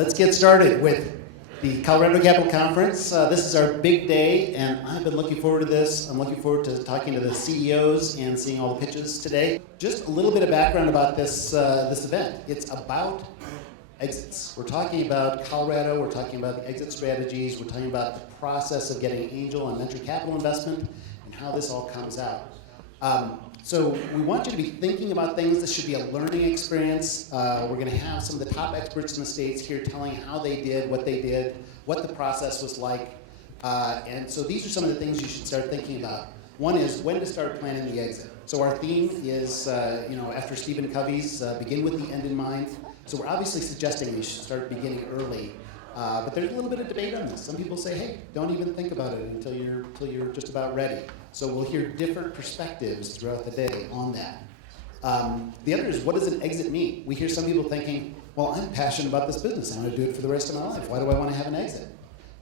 Let's get started with the Colorado Capital Conference. This is our big day, and I've been looking forward to this. I'm looking forward to talking to the CEOs and seeing all the pitches today. Just a little bit of background about this event. It's about exits. We're talking about Colorado. We're talking about the exit strategies. We're talking about the process of getting angel and venture capital investment and how this all comes out. So we want you to be thinking about things. This should be a learning experience. We're going to have some of the top experts in the States here telling how they did, what the process was like. And so these are some of the things you should start thinking about. One is when to start planning the exit. So our theme is, after Stephen Covey's begin with the end in mind. So we're obviously suggesting we should start beginning early. But there's a little bit of debate on this. Some people say, hey, don't even think about it until you're just about ready. So we'll hear different perspectives throughout the day on that. The other is, what does an exit mean? We hear some people thinking, well, I'm passionate about this business. I'm going to do it for the rest of my life. Why do I want to have an exit?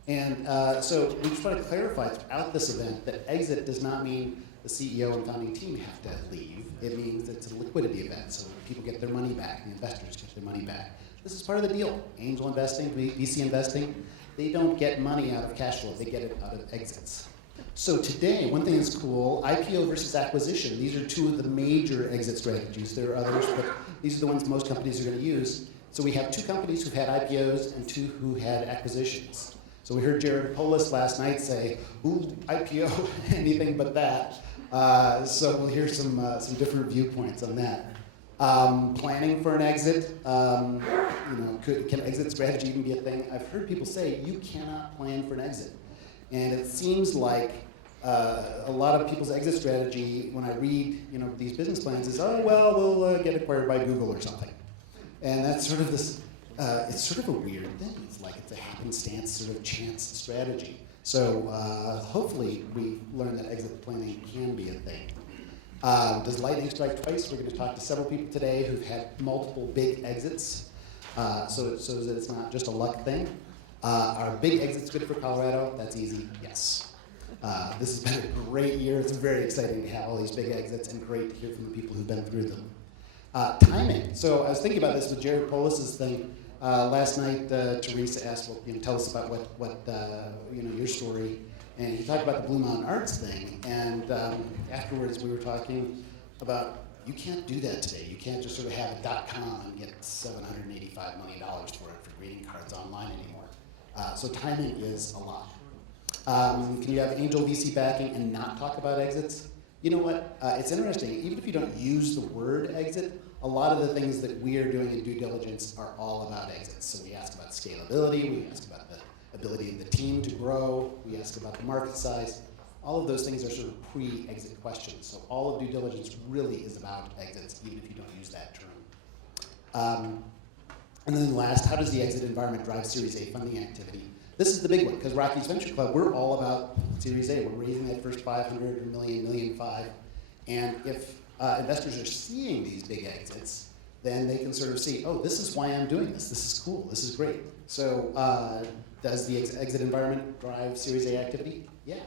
And so we just want to clarify throughout this event that exit does not mean the CEO and founding team have to leave. It means it's a liquidity event, so people get their money back, the investors get their money back. This is part of the deal. Angel investing, VC investing, they don't get money out of cash flow, they get it out of exits. So today, one thing that's cool, IPO versus acquisition. These are two of the major exit strategies. There are others, but these are the ones most companies are going to use. So we have two companies who've had IPOs and two who had acquisitions. So we heard Jared Polis last night say, ooh, IPO, anything but that. So we'll hear some different viewpoints on that. Planning for an exit, can exit strategy even be a thing? I've heard people say you cannot plan for an exit. And it seems like a lot of people's exit strategy, when I read these business plans, is, oh, well, we'll get acquired by Google or something. And that's sort of this, it's sort of a weird thing. It's like it's a happenstance sort of chance strategy. So hopefully we learn that exit planning can be a thing. Does lightning strike twice? We're going to talk to several people today who've had multiple big exits, so that it's not just a luck thing. Are big exits good for Colorado? That's easy, yes. This has been a great year. It's very exciting to have all these big exits and great to hear from the people who've been through them. Timing. So I was thinking about this with Jared Polis's thing. Last night, Teresa asked, well, tell us about what your story. And he talked about the Blue Mountain Arts thing, and afterwards we were talking about you can't do that today. You can't just sort of have a .com and get $785 million for it for greeting cards online anymore. So timing is a lot. Can you have angel VC backing and not talk about exits? You know what? It's interesting. Even if you don't use the word exit, a lot of the things that we are doing in due diligence are all about exits. So we ask about scalability. We ask about the ability of the team to grow. We ask about the market size. All of those things are sort of pre-exit questions. So all of due diligence really is about exits, even if you don't use that term. And then last, how does the exit environment drive Series A funding activity? This is the big one, because Rockies Venture Club, we're all about Series A. We're raising that first 500 million, million five. And if investors are seeing these big exits, then they can sort of see, oh, this is why I'm doing this. This is cool. This is great. So does the exit environment drive Series A activity? Yeah.